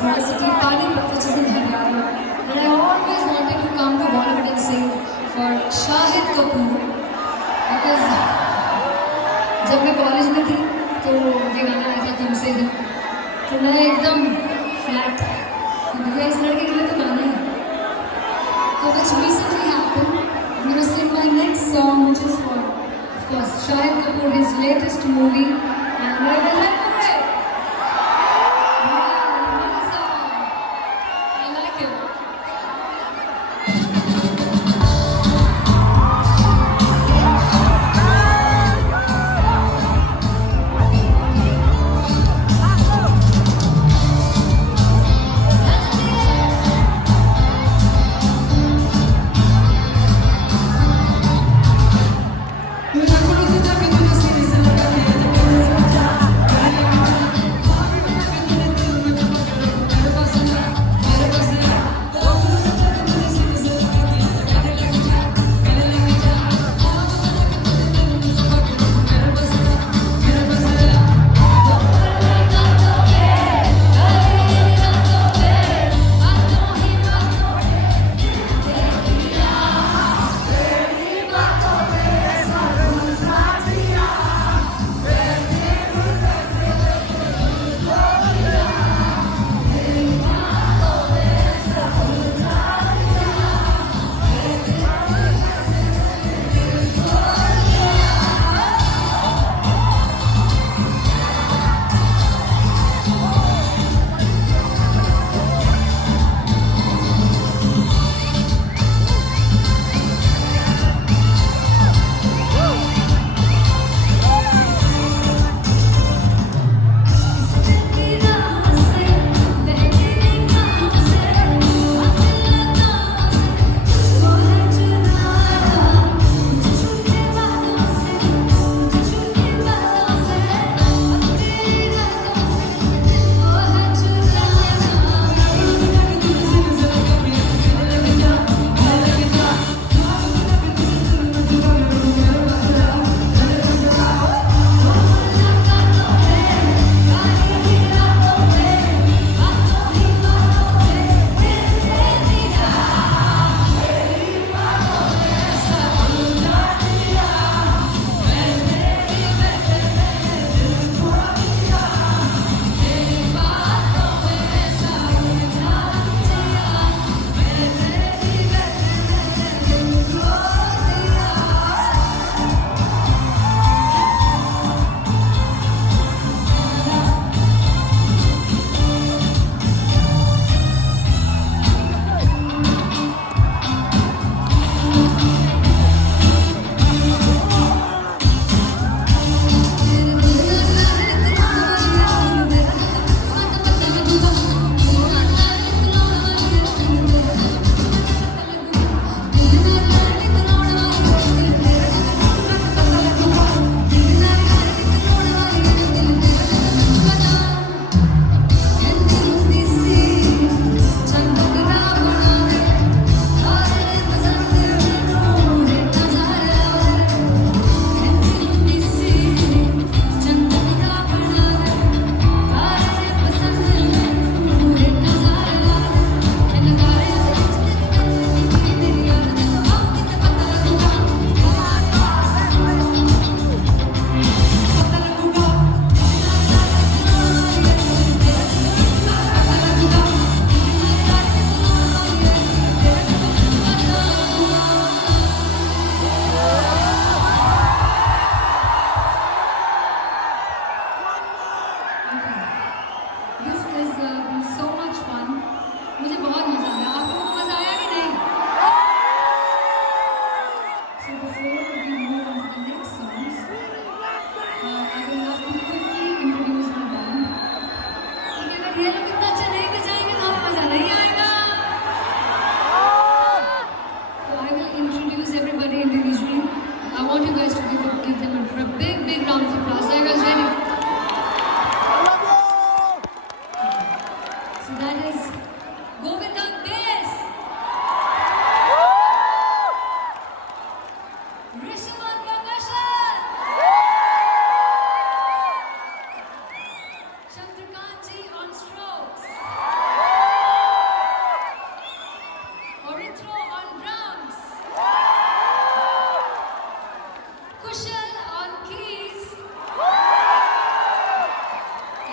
small city, Panipat, which is in Haryana. And I always wanted to come to Bollywood and sing for Shahid Kapoor because जब मैं college में थी तो ये गाना आया था तुमसे ही, तो मैं एकदम फ्लैट भैया इस लड़के के लिए तो गाना है. तो which recently happened, I'm going to sing my next song, which is for, of course, Shahid Kapoor, his latest movie, and I will have for it. I like it. That is Govinda Bass.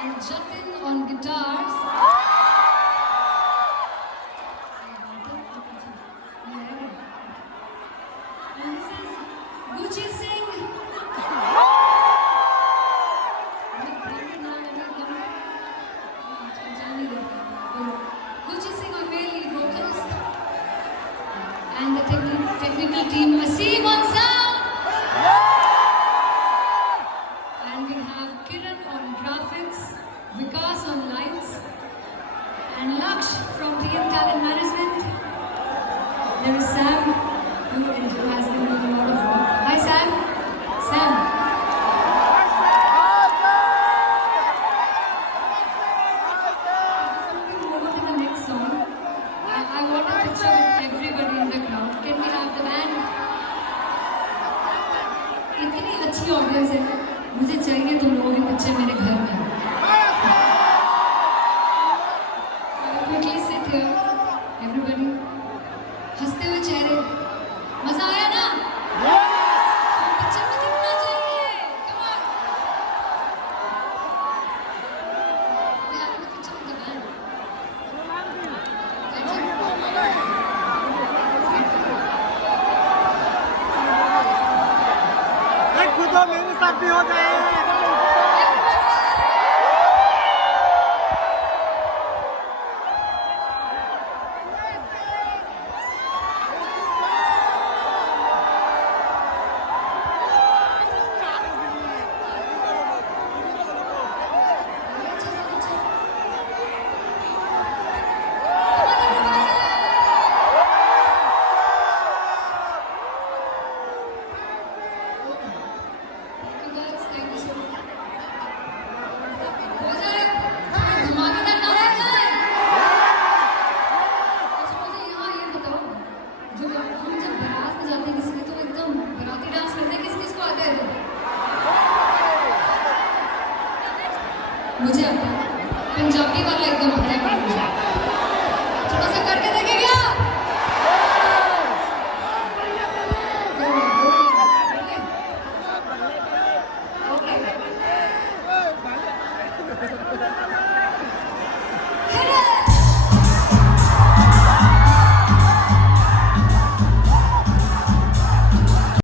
and Jatin on guitars. And this is Gucci Singh. Gucci Singh on male lead vocals. And the technical team, Aseem on sound. And we have Kiran on graphics, Vikas on lights, and Laksh from PM Talent Management. There is Sam, who has been doing a lot of work. Hi Sam. Sam. Before we move on to the next song, I want a picture with everybody in the crowd. Can we have the band? इतनी अच्छी audience है, मुझे चाहिए तुम लोगों के बच्चे मेरे घर में. Quickly sit here, everybody. हंसते हुए चेहरे. मजा आया ना? बच्चे को दिखना चाहिए. Come on. We have a picture with the band. खुदा मेरे साथ भी हो जाए. मुझे आता है पंजाबी वाला एकदम आता है मुझे. थोड़ा सा करके देखें क्या? ओके.